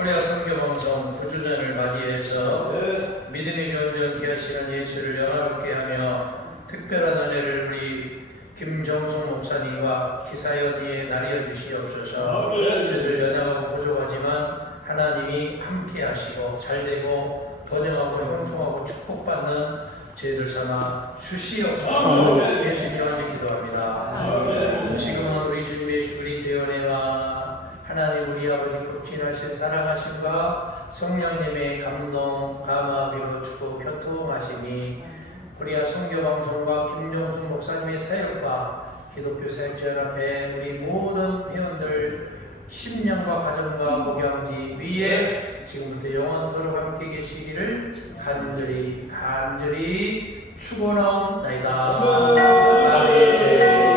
코리아 선교방송 9주년을 맞이해서 믿음의 전쟁 기하시는 예수를 영화롭게 하며 특별한 은혜를 우리 김정숙 목사님과 기사연이에 나뉘어 주시옵소서. 저희들 연약하고 부족하지만 하나님이 함께 하시고 잘되고 번영하고 형통하고 축복받는 저희들 삼아 주시옵소서. 예수님 안에 기도합니다. 지금은 우리 주님의 그리스도의 은혜와 하나님 우리 아버지 극진하신 사랑하심과 성령님의 감동, 감화비로 축복, 교통하심이 코리아 선교방송과 김정숙 목사님의 사역과 기독교 사역자연합회 우리 모든 회원들 10년과 가정과 목양지 위에 지금부터 영원토록 함께 계시기를 간절히 축원하옵나이다. 아멘.